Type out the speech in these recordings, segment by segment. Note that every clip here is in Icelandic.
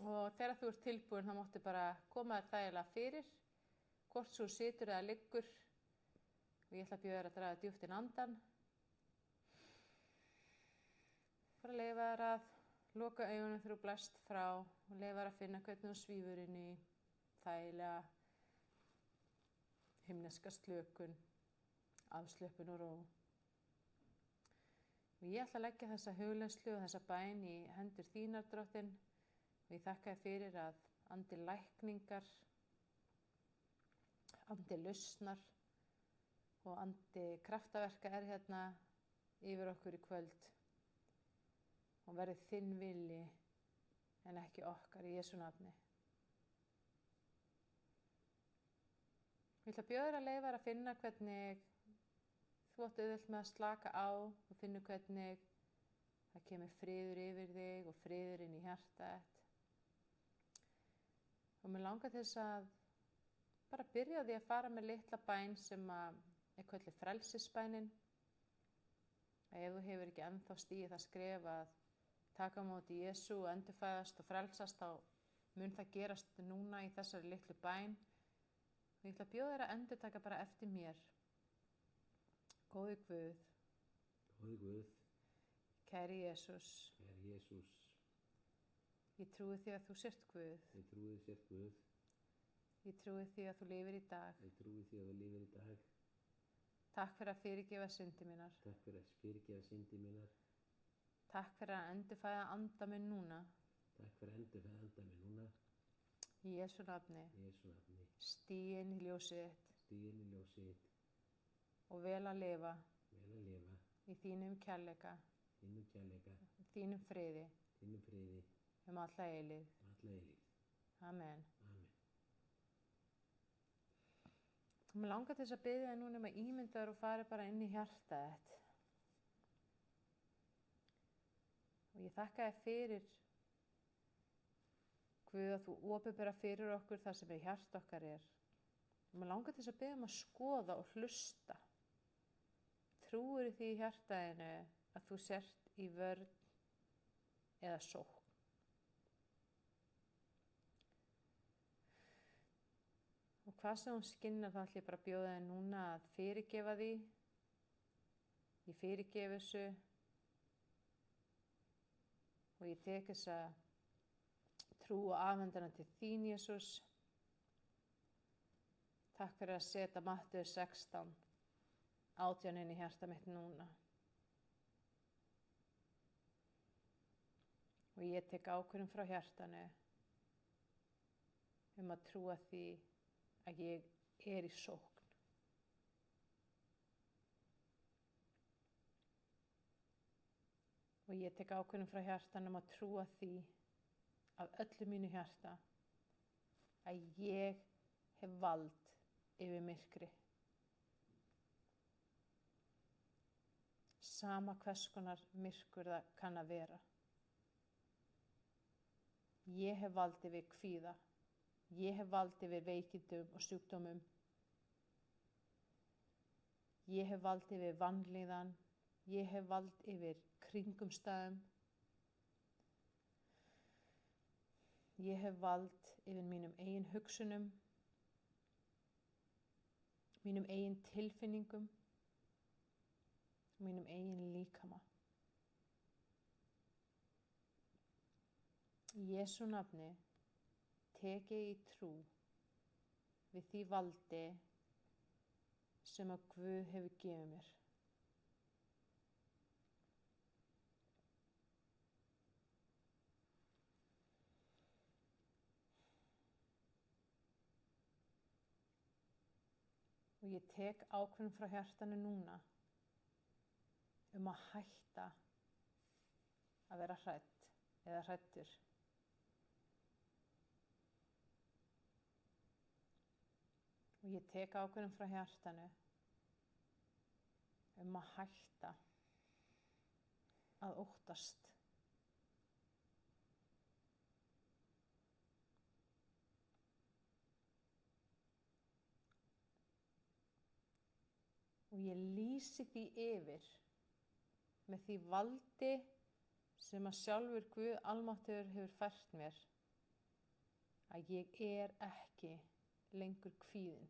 Og þegar þú ert tilbúin þá máttu bara koma þér þægilega fyrir, hvort þú situr eða liggur. Og ég ætla að bjóða þér að draga djúpt inn andann. Bara leyfa þér að loka augunum þegar þú blæst frá og leyfa þér að finna hvernig þú svífur inn í þægilega himneska slökun, afslöpun og ró. Og ég ætla að leggja þessa hugleiðslu og þessa bæn í hendur þínar, Drottinn. Og ég þakka þér fyrir að andi lækningar, andi lausnar og andi kraftaverka er hérna yfir okkur í kvöld. Og verði þinn vilji en ekki okkar í Jesú nafni. Ég ætla að bjóða þér að leyfa þér að finna hvernig þú átt auðvelt með að slaka á og finna hvernig það kemur friður yfir þig og friður inn í hjartað. Og mér langar til þess að bara byrja á því að fara með litla bæn sem er kölluð frelsisbænin. Ef þú hefur ekki ennþá stigið það skref að taka á móti Jesú og endurfæðast og frelsast, þá mun það gerast núna í þessari litlu bæn. Og ég ætla að bjóða þér að endurtaka bara eftir mér. Góði Guð. Góði Guð. Kæri Jesús. Kæri Jesús. Ég trúi því að þú sért Guð. Ég trúi því sért Guð. Ég trúi því að þú lifir í dag. Ég trúi því að þú lifir í dag. Takk fyrir að fyrirgefa syndi mínar. Takk fyrir að fyrirgefa syndi mínar. Takk fyrir að endurfæða anda minn núna. Takk fyrir að endurfæða anda minn núna. Í Jesú nafni. Í Jesú nafni. Stíg inn í ljósið þitt. Stíg inn í ljósið þitt. Og vel að lifa. Vel að lifa. Í þínum kærleika. Þínum kærleika. Þínum friði. Þínum friði. Alla eilífð. Alla eilífð. Amen. Amen. Og mér langar til þess að biðja þig núna að ímynda þér og fari bara inn í hjartað þitt. Og ég þakka þér fyrir, Guð, að þú opinbera fyrir okkur það sem í hjarta okkar er. Og mér langar til þess að biðja að skoða og hlusta. Trúir því í hjartaðinu að þú sért í vörn eða sókn. Og hvað sem hún skynnar, þá ætla ég bara að bjóða þig núna að fyrirgefa því. Ég fyrirgefi þessu. Og ég tek þessa trú og afhendana til þín, Jesús. Takk fyrir að setja Mattheus 16, 18 inn í hjarta mitt núna. Og ég tek ákvörðun frá hjartanu að trúa því að ég er í sókn. Og ég tek ákvörðun frá hjartanum að trúa því af öllu mínu hjarta að ég hef vald yfir myrkri. Sama hvers konar myrkur það kann að vera. Ég hef vald yfir kvíða. Ég hef vald yfir veikindum og sjúkdómum. Ég hef vald yfir vanlíðan. Ég hef vald yfir kringumstæðum. Ég hef vald yfir mínum eigin hugsunum, mínum eigin tilfinningum, mínum eigin líkama. Í Jesú nafni tek ég í trú við því valdi sem að Guð hefur gefið mér. Og ég tek ákvörðun frá hjartanu núna að hætta að vera hrædd eða hræddur. Og ég tek ákvörðun frá hjartanu að hætta að óttast. Og ég lýsi því yfir með því valdi sem að sjálfur Guð almáttugur hefur fært mér að ég er ekki lengur kvíðin.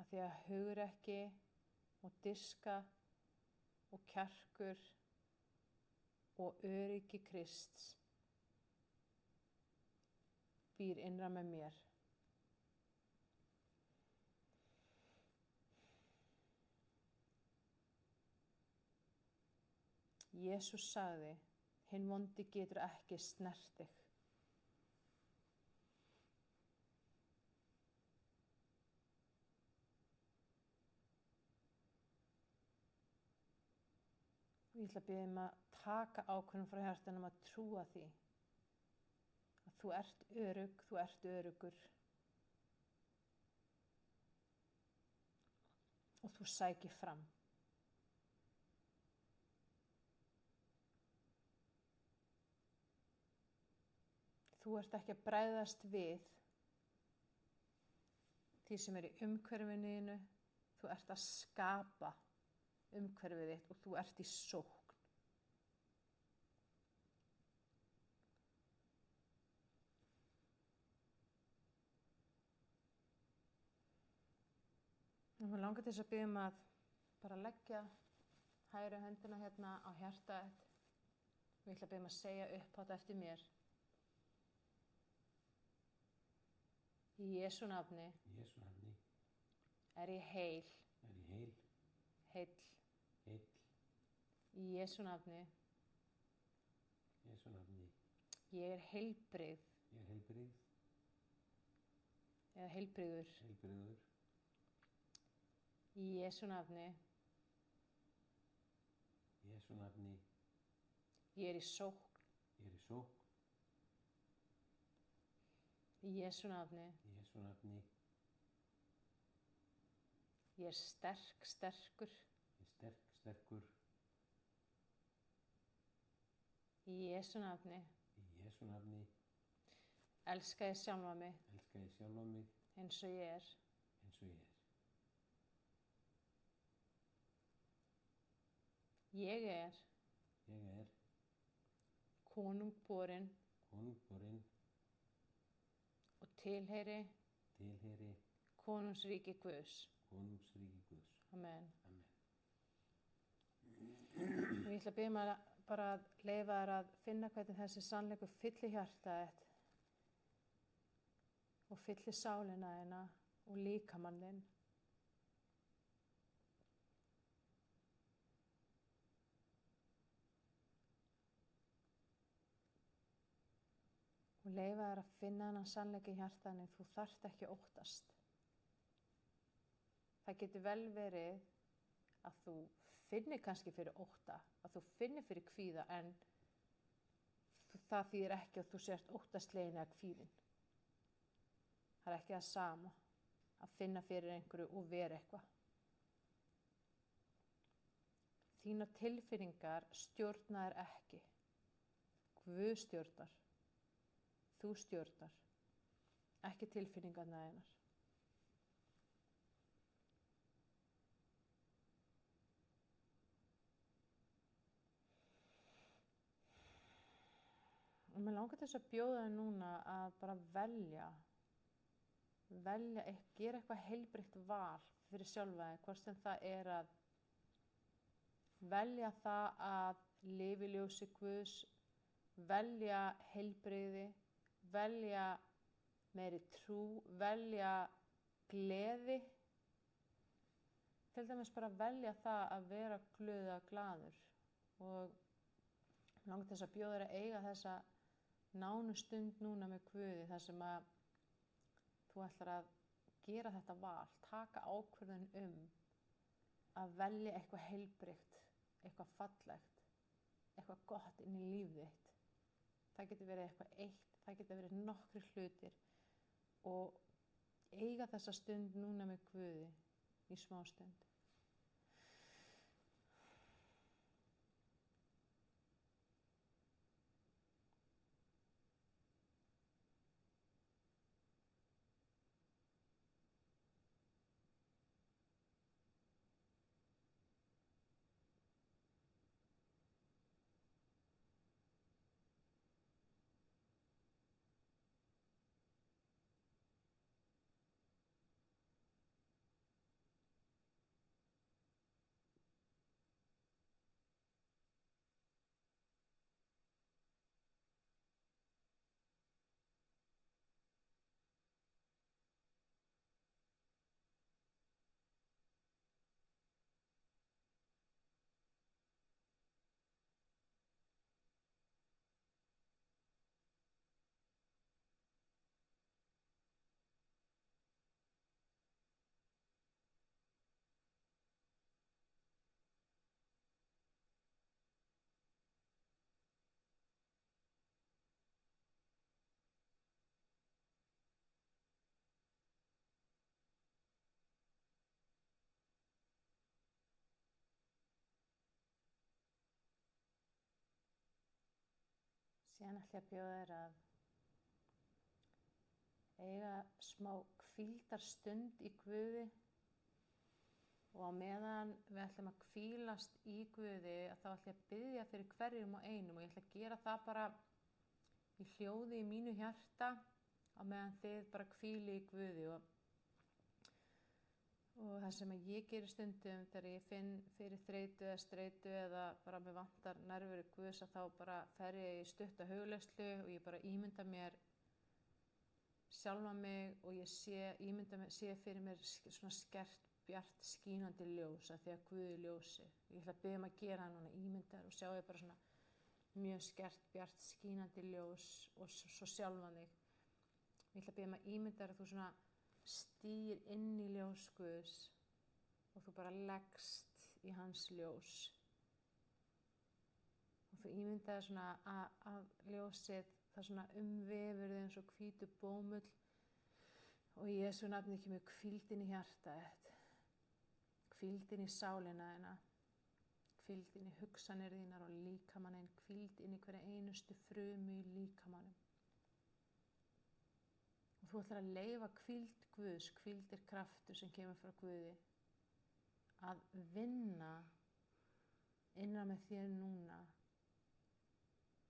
Af því að hugrekki og dirfska og kjarkur og öryggi Krists býr innra með mér. Jesús sagði, hinn vondi getur ekki snert þig. Ég ætla að biðja að taka ákvörðun frá hjartanum að trúa því að þú ert örugg, þú ert öruggur og þú sækir fram. Þú ert ekki að bregðast við því sem er í umhverfinu þínu, þú ert að skapa umhverfið þitt og þú ert í sókn. Og mér langar til þess að biðja að bara leggja hægri höndina hérna á hjartað. Ég ætla að biðja að segja upphátt eftir mér. Í Jesú nafni er ég heil, heill. Í Jesú nafni ég er heilbrigð eða heilbrigður. Í Jesú nafni ég er í sókn. Í Jesú nafni ég er sterkur. Í Jesú nafni elska ég sjálfa mig eins og ég er. Ég er konungborinn og tilheyri konungsríki Guðs. Amen. Og ég ætla að biðja að bara leyfa þér að finna hvernig þessi sannleikur fyllir hjartað þitt og fyllir sálina þína og líkamann þinn. Og leyfa þér að finna þennan sannleika í hjartanu, þú þarft ekki að óttast. Það getur vel verið að þú finnir kannski fyrir ótta, að þú finnir fyrir kvíða, en það þýðir ekki að þú sért óttaslegin eða kvíðin. Það er ekki það sama að finna fyrir einhverju og vera eitthvað. Þínar tilfinningar stjórna þér ekki. Guð stjórnar. Þú stjórnar, ekki tilfinningarnar þínar. Og mér langar til þess að bjóða þér núna að bara velja, gera eitthvað heilbrigt val fyrir sjálfa þig, hvort sem það er að velja það að lifa í ljósi Guðs, velja heilbrigði, velja meiri trú, velja gleði. Til dæmis bara velja það að vera glöð eða glaður. Og langar til þess að bjóða þér að eiga þessa nánu stund núna með Guði, þar sem að þú ætlar að gera þetta val, taka ákvörðun að velja eitthvað heilbrigt, eitthvað fallegt, eitthvað gott inn í líf þitt. Það getur verið eitthvað eitt, það getur verið nokkrir hlutir, og eiga þessa stund núna með Guði í smástund. Síðan ætla ég að bjóða þér að eiga smá hvíldarstund í Guði og á meðan við ætlum að hvílast í Guði að þá ætla ég að biðja fyrir hverjum og einum og ég ætla að gera það bara í hljóði í mínu hjarta á meðan þið bara hvíli í Guði og það sem ég gerir stundum þegar ég finn fyrir þreytu eða streitu eða bara mig vantar nærveru Guðs að þá bara fer ég í stutta hugleiðslu og ég bara ímynda mér sjálfa mig og ég sé fyrir mér svona skert, bjart, skínandi ljós að því að Guð er ljósi. Ég ætla að biðja að gera það núna, ímyndar og sjá ég bara svona mjög skert, bjart, skínandi ljós og svo sjálfa þig. Ég ætla að biðja að ímyndar að þú svona stýr inn í ljós Guðs og þú bara leggst í hans ljós. Og þú ímyndaði svona að ljósið það svona umvefur þig eins og hvítur bómull og í Jesú nafni kemur hvíld inn í hjartað þitt, hvíld inn í sálina þína, hvíld inn í hugsanir þínar og líkamanninn, hvíld inn í hverja einustu frumu í líkamannum. Og þú ætlar að leyfa hvíld Guðs, hvíld er kraftur sem kemur frá Guði, að vinna innan með þér núna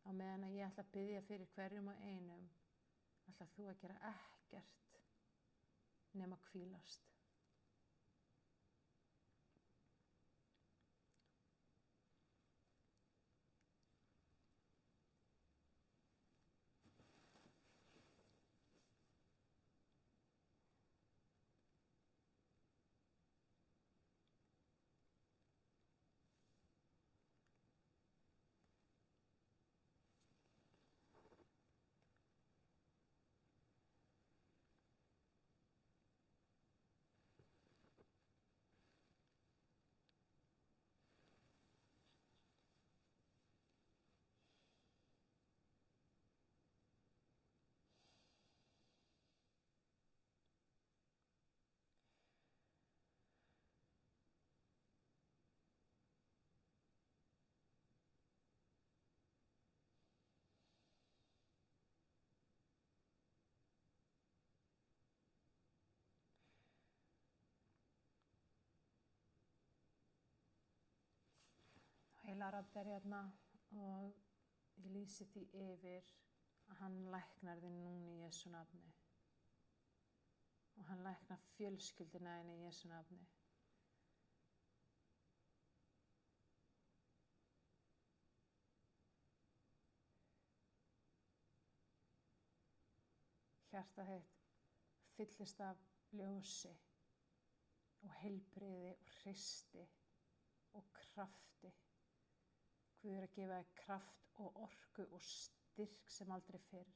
á meðan að ég ætla að biðja fyrir hverjum og einum, ætla þú að gera ekkert nema hvílast. Heilarabbi er hérna og ég lýsi því yfir að hann læknar þig núna í Jesú nafni og hann læknar fjölskylduna þína í Jesú nafni. Hjartað þitt fyllist af ljósi og heilbrigði og hreysti og krafti. Guð er að gefa þér kraft og orku og styrk sem aldrei fyrr.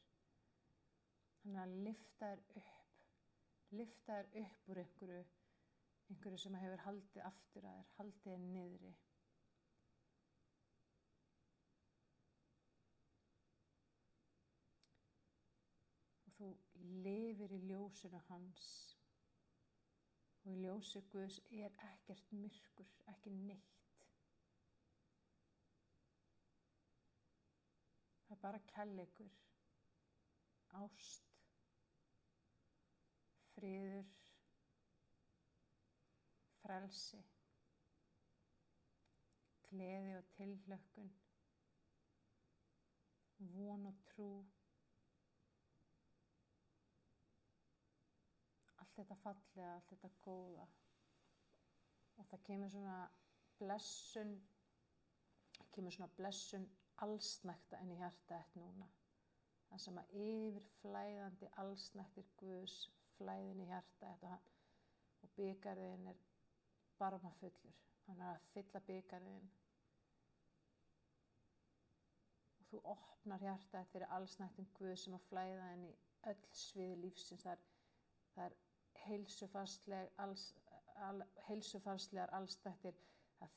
Hann er að lyfta þér upp úr einhverju sem hefur haldið aftur að þér, haldið þér niðri. Og þú lifir í ljósinu hans og í ljósi Guðs er ekkert myrkur, ekki neitt. Það er bara kærleikur, ást, friður, frelsi, gleði og tilhlökkun, von og trú. Allt þetta fallega, allt þetta góða. Og það kemur svona blessun allsnægta inn í hjarta þitt núna. Það sem að yfirflæðandi allsnægtir Guðs flæðin í hjarta þitt og bikarðin er barmafullur. Hann er að fylla bikarðin. Og þú opnar hjarta þitt fyrir allsnægtin Guðs sem að flæða inn í öll sviði lífsins. Það er heilsufarslegar allsnægtir, það er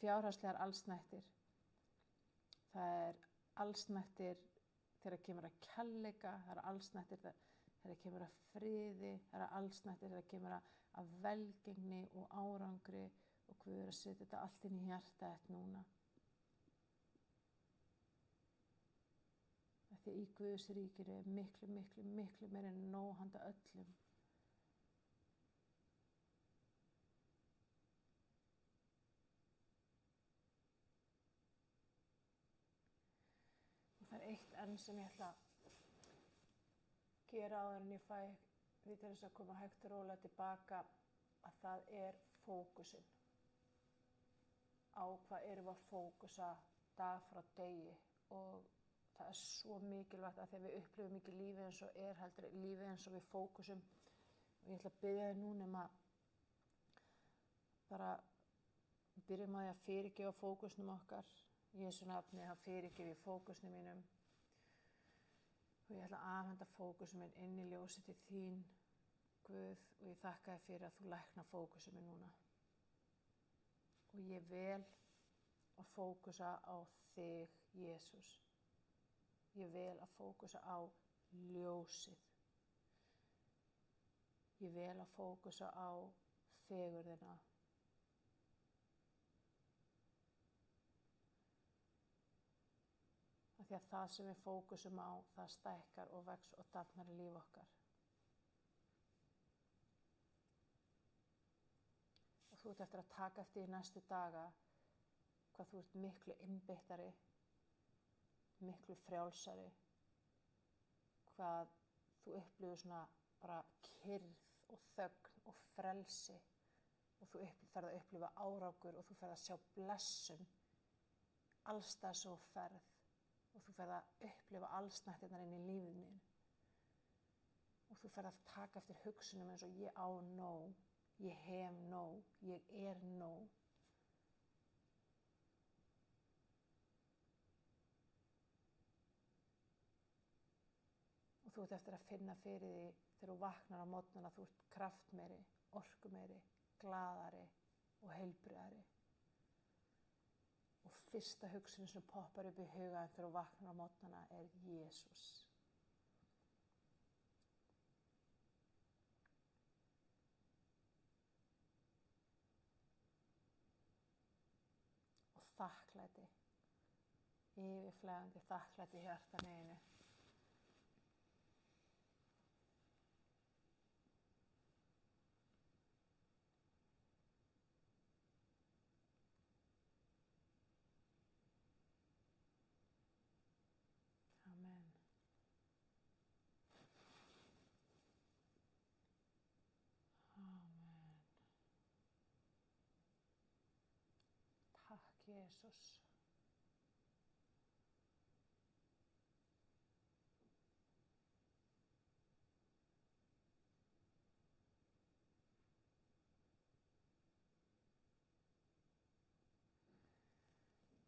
fjárhagslegar allsnægtir. Það er allsnægtir þegar kemur að kærleika, það er allsnægtir þegar kemur að friði, það er allsnægtir þegar kemur að velgengni og árangri og Guð er að setja þetta allt inn í hjarta þitt núna. Því í Guðs ríkinu er miklu, miklu, miklu meira en nóg handa öllum. Og það er eitt enn sem ég ætla að gera áður en ég fæ því til þess að koma hægt og rólega tilbaka, að það er fókusinn. Á hvað erum við að fókusa dag frá degi, og það er svo mikilvægt að þegar við upplifum ekki lífið eins og er, heldur lífið eins og við fókusum. Og ég ætla að biðja þig núna að bara byrjum á því að fyrirgefa fókusnum okkar. Í Jesú nafni þá fyrirgef ég fókusnum mínum. Og ég ætla að afhenda fókusum minn inn í ljósið til þín, Guð, og ég þakka þér fyrir að þú læknar fókusum minn núna. Og ég vel að fókusa á þig, Jesús. Ég vel að fókusa á ljósið. Ég vel að fókusa á fegurðina. Af því að það sem við fókusum á, það stækkar og vex og dafnar í líf okkar. Og þú ert eftir að taka eftir í næstu daga hvað þú ert miklu einbeittari, miklu frjálsari, hvað þú upplifir svona bara kyrrð og þögn og frelsi, og þú ferð að upplifa árangur og þú ferð að sjá blessun allstaðar sem þú ferð, og þú ferð að upplifa allsnættirnar inn í lífinu. Og þú ferð að taka eftir hugsunum eins og ég á nóg, ég hef nóg, ég er nóg. Og þú ert eftir að finna fyrir því þegar þú vaknar á morgnana, þú ert kraftmeiri, orkumeiri, glaðari og heilbrigðari. Og fyrsta hugsunin sem poppar upp í hugann þegar þú vaknar á morgnana er Jesús. Og þakklæti, yfirflæðandi þakklæti í hjartanu einu. Amen. Amen. Takk, Jesús.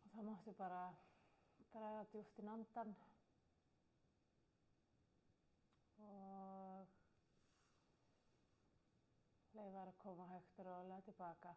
Og þá máttu bara draga djúpt inn andann og leyfa þér að koma hægt og rólega tilbaka.